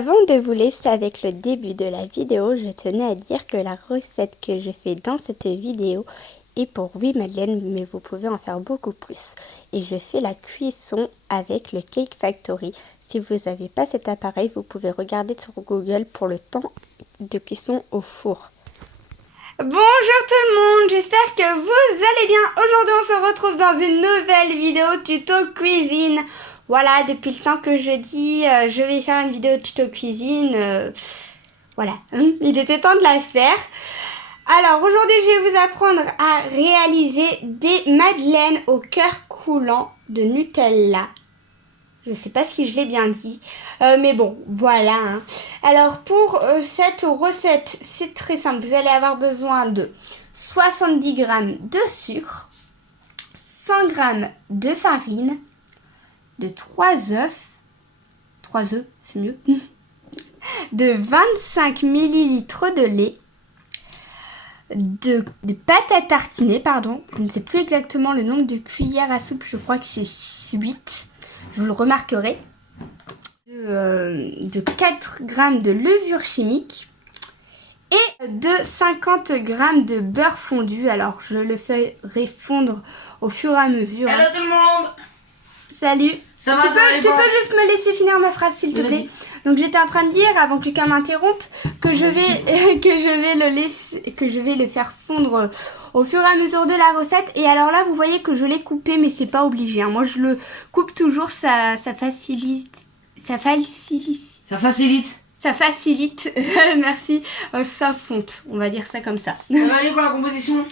Avant de vous laisser avec le début de la vidéo, je tenais à dire que la recette que je fais dans cette vidéo est pour 8 madeleines, mais vous pouvez en faire beaucoup plus. Et je fais la cuisson avec le Cake Factory. Si vous n'avez pas cet appareil, vous pouvez regarder sur Google pour le temps de cuisson au four. Bonjour tout le monde, j'espère que vous allez bien. Aujourd'hui on se retrouve dans une nouvelle vidéo tuto cuisine. Voilà, depuis le temps que je dis je vais faire une vidéo tuto cuisine, voilà, il était temps de la faire. Alors aujourd'hui je vais vous apprendre à réaliser des madeleines au cœur coulant de Nutella. Je sais pas si je l'ai bien dit, mais bon, voilà. Alors pour cette recette, c'est très simple. Vous allez avoir besoin de 70 g de sucre, 100 g de farine, de 3 œufs, 3 œufs, c'est mieux, de 25 ml de lait, de pâte à tartiner, pardon. Je ne sais plus exactement le nombre de cuillères à soupe, je crois que c'est 8. Je vous le remarquerai, de 4 g de levure chimique et de 50 g de beurre fondu. Alors, je le ferai fondre au fur et à mesure. Hello tout le monde. Salut. Ça va, tu peux juste me laisser finir ma phrase, s'il te plaît. Donc, j'étais en train de dire, avant que quelqu'un m'interrompe, que je vais le faire fondre au fur et à mesure de la recette. Et alors là, vous voyez que je l'ai coupé, mais c'est pas obligé. Moi, je le coupe toujours, ça facilite. Merci. Ça fonte, on va dire ça comme ça. Ça va aller pour la composition?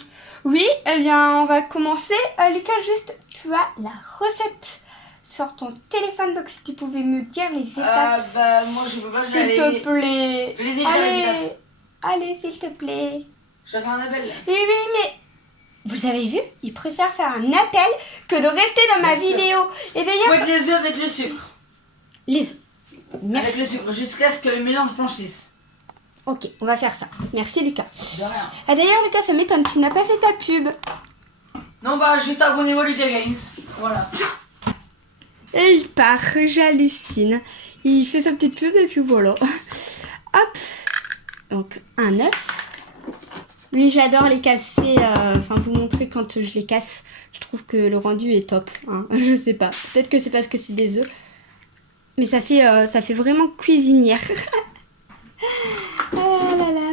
Oui, eh bien, on va commencer. Lucas, juste, tu as la recette sur ton téléphone, donc si tu pouvais me dire les étapes. Moi je peux pas. S'il te plaît. Allez, allez, s'il te plaît. J'avais un appel. Oui, mais vous avez vu, il préfère faire un appel que de rester dans ma vidéo. Et d'ailleurs, faut être les œufs avec le sucre. Les œufs. Merci. Avec le sucre, jusqu'à ce que le mélange blanchisse. Ok, on va faire ça. Merci Lucas. De rien. Ah, d'ailleurs Lucas, ça m'étonne, tu n'as pas fait ta pub. Non, juste abonnez-vous à Lucas Games. Voilà. Et il part, j'hallucine. Il fait sa petite pub et puis voilà. Hop. Donc, un œuf. Lui, j'adore les casser, vous montrer quand je les casse. Je trouve que le rendu est top. Je sais pas. Peut-être que c'est parce que c'est des œufs. Mais ça fait vraiment cuisinière. Oh là là.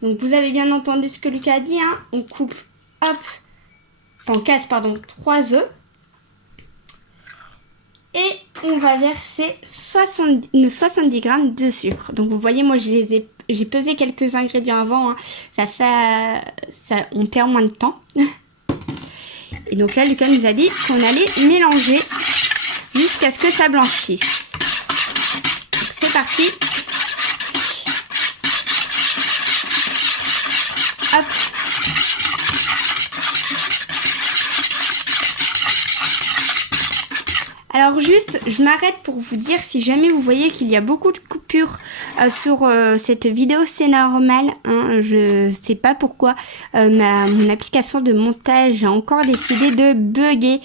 Donc, vous avez bien entendu ce que Lucas a dit. On coupe, on casse, 3 œufs. Et on va verser 70 g de sucre. Donc vous voyez, moi j'ai pesé quelques ingrédients avant. On perd moins de temps. Et donc là, Lucas nous a dit qu'on allait mélanger jusqu'à ce que ça blanchisse. Donc c'est parti. Hop. Alors juste, je m'arrête pour vous dire, si jamais vous voyez qu'il y a beaucoup de coupures sur cette vidéo, c'est normal. Je sais pas pourquoi mon application de montage a encore décidé de bugger.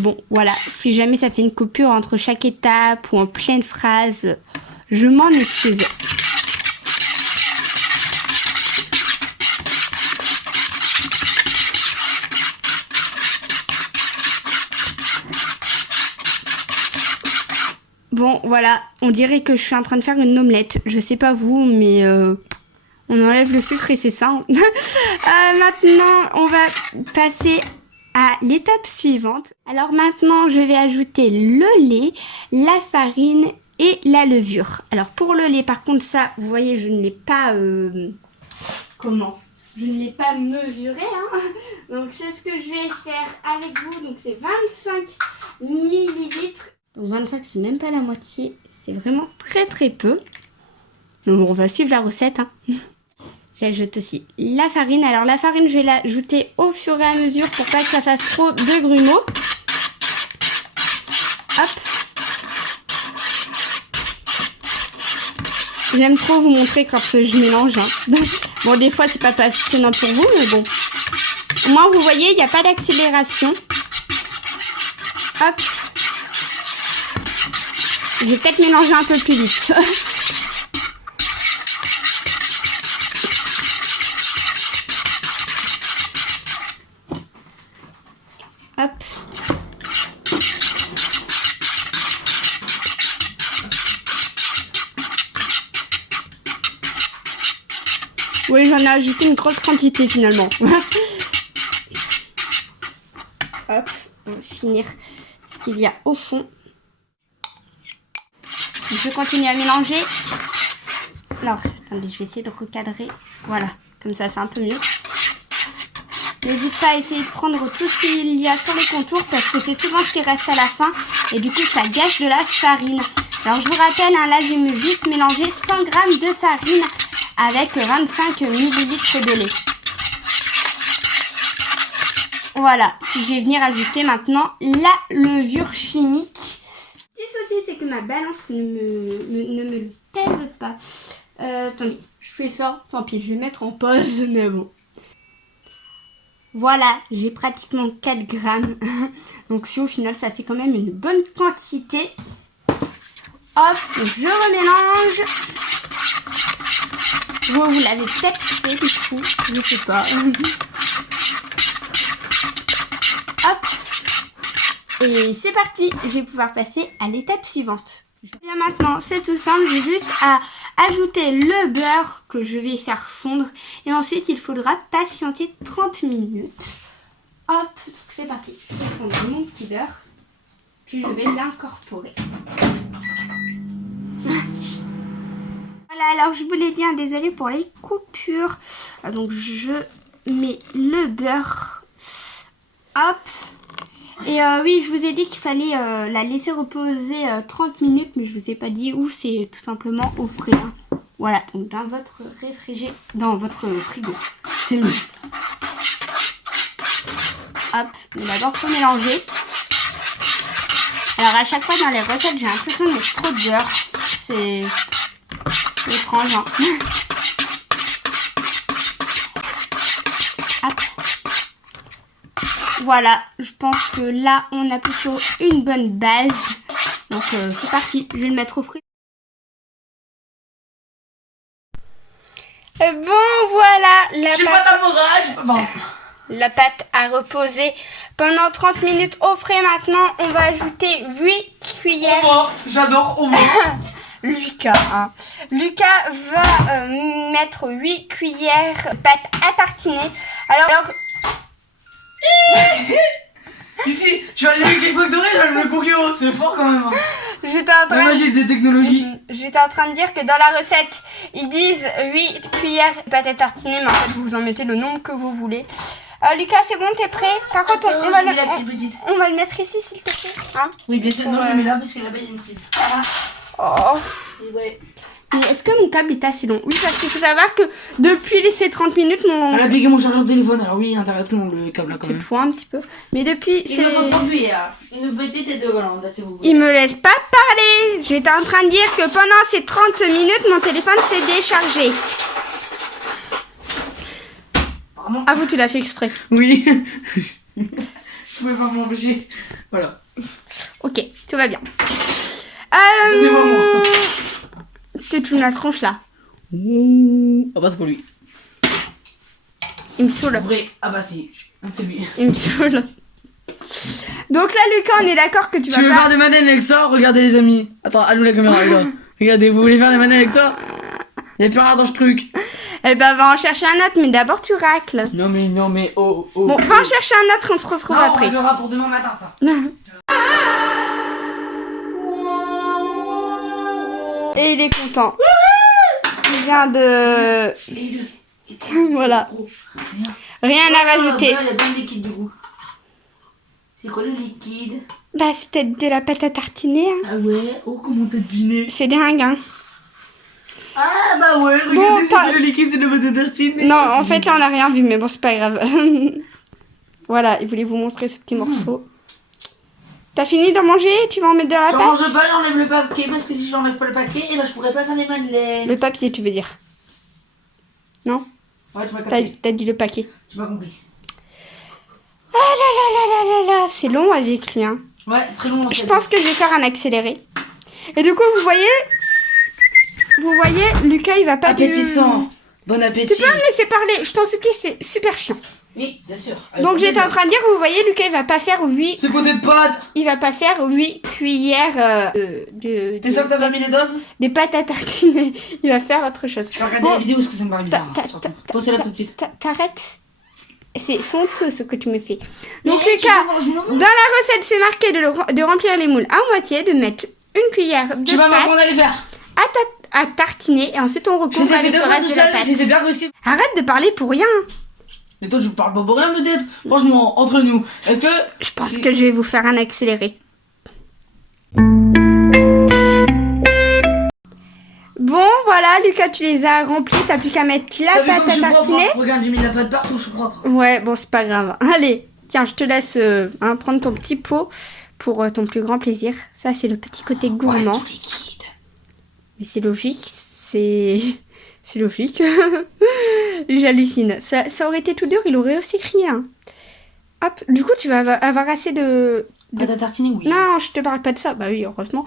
Bon, voilà, si jamais ça fait une coupure entre chaque étape ou en pleine phrase, je m'en excuse. Bon, voilà, on dirait que je suis en train de faire une omelette. Je sais pas vous, mais on enlève le sucre et c'est ça. Maintenant, on va passer à l'étape suivante. Alors maintenant, je vais ajouter le lait, la farine et la levure. Alors pour le lait, par contre, ça, vous voyez, je ne l'ai pas... Je ne l'ai pas mesuré. Donc c'est ce que je vais faire avec vous. Donc c'est 25 millilitres. Donc 25, c'est même pas la moitié. C'est vraiment très très peu. Donc on va suivre la recette. J'ajoute aussi la farine. Alors la farine, je vais l'ajouter au fur et à mesure pour pas que ça fasse trop de grumeaux. Hop. J'aime trop vous montrer quand je mélange. Bon, des fois, c'est pas passionnant pour vous, mais bon. Au moins, vous voyez, il n'y a pas d'accélération. Hop. Je vais peut-être mélanger un peu plus vite. Hop. Oui, j'en ai ajouté une grosse quantité finalement. Hop, on va finir ce qu'il y a au fond. Je continue à mélanger. Alors, attendez, je vais essayer de recadrer. Voilà, comme ça c'est un peu mieux. N'hésite pas à essayer de prendre tout ce qu'il y a sur les contours parce que c'est souvent ce qui reste à la fin et du coup ça gâche de la farine. Alors je vous rappelle, hein, là j'ai juste mélangé 100 g de farine avec 25 ml de lait. Voilà, puis je vais venir ajouter maintenant la levure chimique. Le souci c'est que ma balance ne me le pèse pas. Attendez, je fais ça, tant pis, je vais mettre en pause, mais bon. Voilà, j'ai pratiquement 4 grammes. Donc si au final ça fait quand même une bonne quantité. Hop, je remélange. Vous l'avez peut-être fait du coup, je sais pas. Hop. Et c'est parti, je vais pouvoir passer à l'étape suivante. Bien maintenant, c'est tout simple, j'ai juste à ajouter le beurre que je vais faire fondre et ensuite il faudra patienter 30 minutes. Hop, c'est parti. Je vais fondre mon petit beurre, puis je vais l'incorporer. Voilà, alors je vous l'ai dit, désolée pour les coupures. Donc je mets le beurre. Hop. Et oui, je vous ai dit qu'il fallait la laisser reposer 30 minutes, mais je vous ai pas dit où, c'est tout simplement au frais. Hein. Voilà, donc dans votre dans votre frigo, c'est mieux. Hop, mais d'abord faut mélanger. Alors à chaque fois dans les recettes, j'ai l'impression de mettre trop de beurre. C'est étrange. Hein. Hop. Voilà, je pense que là, on a plutôt une bonne base. Donc, c'est parti. Je vais le mettre au frais. Bon, voilà. La pâte a reposé pendant 30 minutes au frais. Maintenant, on va ajouter 8 cuillères. Au revoir. J'adore, au revoir. Lucas, hein. Lucas va mettre 8 cuillères de pâte à tartiner. Alors Ici, je vais aller avec les factories, je vais le concurrent, c'est fort quand même. J'étais en train j'ai des technologies. J'étais en train de dire que dans la recette, ils disent 8 cuillères de pâte à tartiner, mais en fait, vous en mettez le nombre que vous voulez. Lucas, c'est bon, t'es prêt? Par contre, on va le mettre ici, s'il te plaît. Hein, oui, bien sûr, non, je le mets là parce que là-bas, il y a une prise. Voilà. Oh. Ouais. Mais est-ce que mon câble est assez long? Oui, parce qu'il faut savoir que depuis ces 30 minutes, Elle a piqué mon chargeur de téléphone, alors oui, il intéresse tout le câble là quand même. C'est toi un petit peu. Mais depuis. Il me faut 30 cuillères. Une petite et 2 volantes, si vous voulez. Il me laisse pas parler. J'étais en train de dire que pendant ces 30 minutes, mon téléphone s'est déchargé. Vraiment. Ah, vous, tu l'as fait exprès. Oui. Je pouvais pas m'empêcher. Voilà. Ok, tout va bien. C'est pas moi. Tu tournes la tronche là. Ah bah c'est pour lui. Il me saoule. Vrai. Ah bah si. C'est lui. Il me saoule. Donc là, Lucas, on est d'accord que tu vas veux faire des madeleines avec ça? Regardez les amis. Attends, allume la caméra, regarde. Regardez, vous voulez faire des madeleines avec ça? Il n'y a plus rien dans ce truc. Eh ben, va en chercher un autre, mais d'abord tu racles. Non mais, oh. Bon, va en chercher un autre, on se retrouve après. On l'aura pour demain matin, ça. Et il est content. Il vient de... Voilà. Rien à rajouter. Il y a plein de liquide du coup. C'est quoi le liquide? Bah, c'est peut-être de la pâte à tartiner. Hein. Ah ouais? Oh, comment t'as deviné? C'est dingue, hein. Ah bah ouais, regardez, Bon, c'est le liquide, c'est de la pâte à tartiner. Non, en fait, là, on n'a rien vu, mais bon, c'est pas grave. Voilà, il voulait vous montrer ce petit morceau. T'as fini de manger? Tu vas en mettre dans la J'en pâte? mange pas, j'enlève le papier, parce que si j'enlève pas le papier, eh ben je pourrais pas faire des madeleines. Le papier, tu veux dire? Non? Ouais, tu m'as compris. T'as dit le paquet. Tu m'as compris. Ah là là là là là là, c'est long avec lui, hein. Ouais, très long. Je pense que je vais faire un accéléré. Et du coup, vous voyez, Lucas, il va pas Appétissant. Bon appétit. Tu peux me laisser parler, je t'en supplie, c'est super chiant. Oui, bien sûr. Donc j'étais en train de dire, vous voyez, Lucas, il va pas faire 8... C'est posé de pâtes. Il va pas faire 8 cuillères T'es sûr que t'as pas mis les doses? des pâtes à tartiner. Il va faire autre chose. Je vais regarder la vidéo parce que ça me paraît bizarre. Postez-la tout de suite. T'arrêtes. C'est honteux ce que tu me fais. Donc Mais Lucas, je m'en fous. dans la recette, c'est marqué de remplir les moules à moitié, de mettre une cuillère de Tu vas m'apprendre pâte à les faire. à tartiner et ensuite on Je les recouvre ai fait avec 2 le fois reste tout de la seul. pâte. Je les ai bien aussi. Arrête de parler pour rien. Mais toi, tu parles pas pour rien peut-être. Franchement, entre nous. Est-ce que... Je pense que je vais vous faire un accéléré. Bon, voilà, Lucas, tu les as remplis. T'as plus qu'à mettre la pâte à tartiner. Regarde, j'ai mis la pâte partout, je suis propre. Ouais, bon, c'est pas grave. Allez, tiens, je te laisse prendre ton petit pot pour ton plus grand plaisir. Ça, c'est le petit côté gourmand. Ouais, tout liquide. Mais c'est logique, c'est logique. J'hallucine. Ça aurait été tout dur, il aurait aussi crié. Hein. Hop, du coup, tu vas avoir assez de... Pâte à tartiner, oui. Non, je te parle pas de ça. Bah oui, heureusement.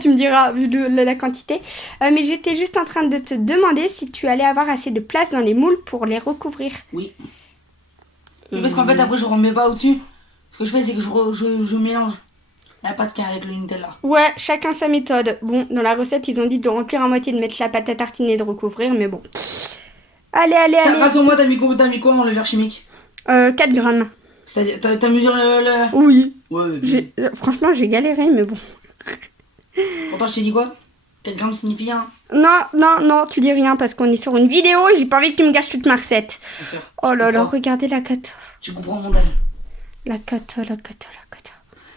Tu me diras, vu la quantité. Mais j'étais juste en train de te demander si tu allais avoir assez de place dans les moules pour les recouvrir. Oui. Parce qu'en fait, après, je remets pas au-dessus. Ce que je fais, c'est que je mélange la pâte qu'il y a avec le Nutella. Ouais, chacun sa méthode. Bon, dans la recette, ils ont dit de remplir à moitié, de mettre la pâte à tartiner et de recouvrir, mais bon. Allez. Rassure-moi, t'as mis quoi en le verre chimique? 4 grammes. C'est-à-dire, t'as mesuré le... Oui. Ouais, Franchement, j'ai galéré, mais bon. Pourtant, je t'ai dit quoi? 4 grammes signifie rien. Non, tu dis rien parce qu'on est sur une vidéo et j'ai pas envie que tu me gâches toute ma recette. Bien sûr. Oh là là, regardez la cata. Tu comprends mon montage. La cata.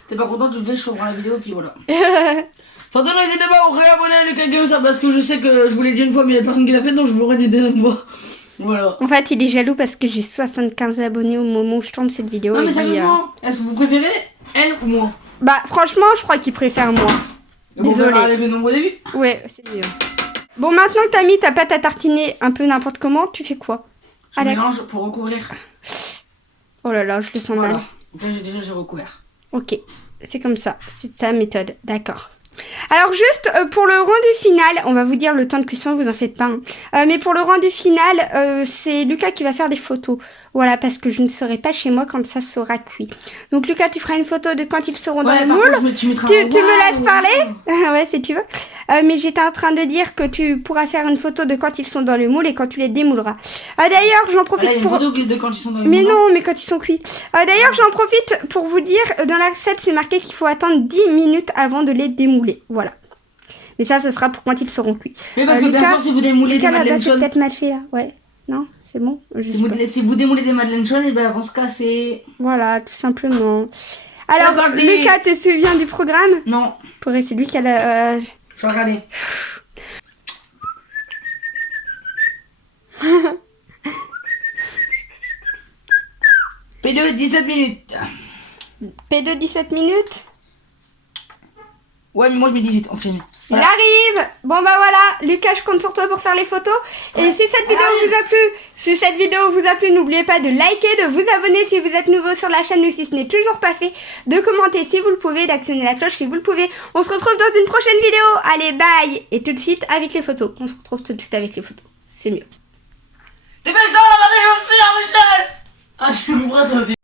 T'es pas content, tu le fais, je reprends la vidéo, puis voilà. Surtout, n'hésitez pas à vous réabonner à Lucas Game, ça, parce que je sais que je vous l'ai dit une fois, mais il y a personne qui l'a fait, donc je vous l'aurais dit des fois. Voilà. En fait, il est jaloux parce que j'ai 75 abonnés au moment où je tourne cette vidéo. Non, mais et sérieusement, est-ce que vous préférez elle ou moi? Bah, franchement, je crois qu'il préfère moi. Désolée. Avec le nombre de vues. Ouais, c'est mieux. Bon, maintenant que t'as mis ta pâte à tartiner un peu n'importe comment, tu fais quoi? Je mélange pour recouvrir. Oh là là, je le sens mal. Là, j'ai recouvert. Ok, c'est comme ça. C'est sa méthode. D'accord. Alors juste pour le rendu final, on va vous dire le temps de cuisson, vous en faites pas. Hein. Mais pour le rendu final, c'est Lucas qui va faire des photos. Voilà, parce que je ne serai pas chez moi quand ça sera cuit. Donc Lucas, tu feras une photo de quand ils seront dans le moule. Contre, tu me laisses parler? Ouais, si tu veux. Mais j'étais en train de dire que tu pourras faire une photo de quand ils sont dans le moule et quand tu les démouleras. D'ailleurs, j'en profite pour... pour... Une photo de quand ils sont dans le moule. Mais non, mais quand ils sont cuits. D'ailleurs, j'en profite pour vous dire, dans la recette, c'est marqué qu'il faut attendre 10 minutes avant de les démouler. Voilà. Mais ça, ce sera pour quand ils seront cuits. Mais parce que Lucas, bien sûr, si vous démoulez des madeleines c'est jaunes... peut-être mal fait, là. Ouais. Non, c'est bon. Si vous démoulez des madeleines jaunes, et ben elles vont se casser. Voilà, tout simplement. Alors, Lucas, te souviens du programme? Non. C'est lui qui a la... Je vais regarder. P2, 17 minutes. P2, 17 minutes? Ouais, mais moi je mets 18, on s'y met. Il arrive. Bon bah voilà, Lucas, je compte sur toi pour faire les photos. Et si cette vidéo vous a plu, n'oubliez pas de liker, de vous abonner si vous êtes nouveau sur la chaîne ou si ce n'est toujours pas fait, de commenter si vous le pouvez, d'actionner la cloche si vous le pouvez. On se retrouve dans une prochaine vidéo. Allez, bye. Et tout de suite avec les photos. On se retrouve tout de suite avec les photos. C'est mieux. T'es belle dans la batterie aussi, hein, Michel. Ah, je comprends ça aussi.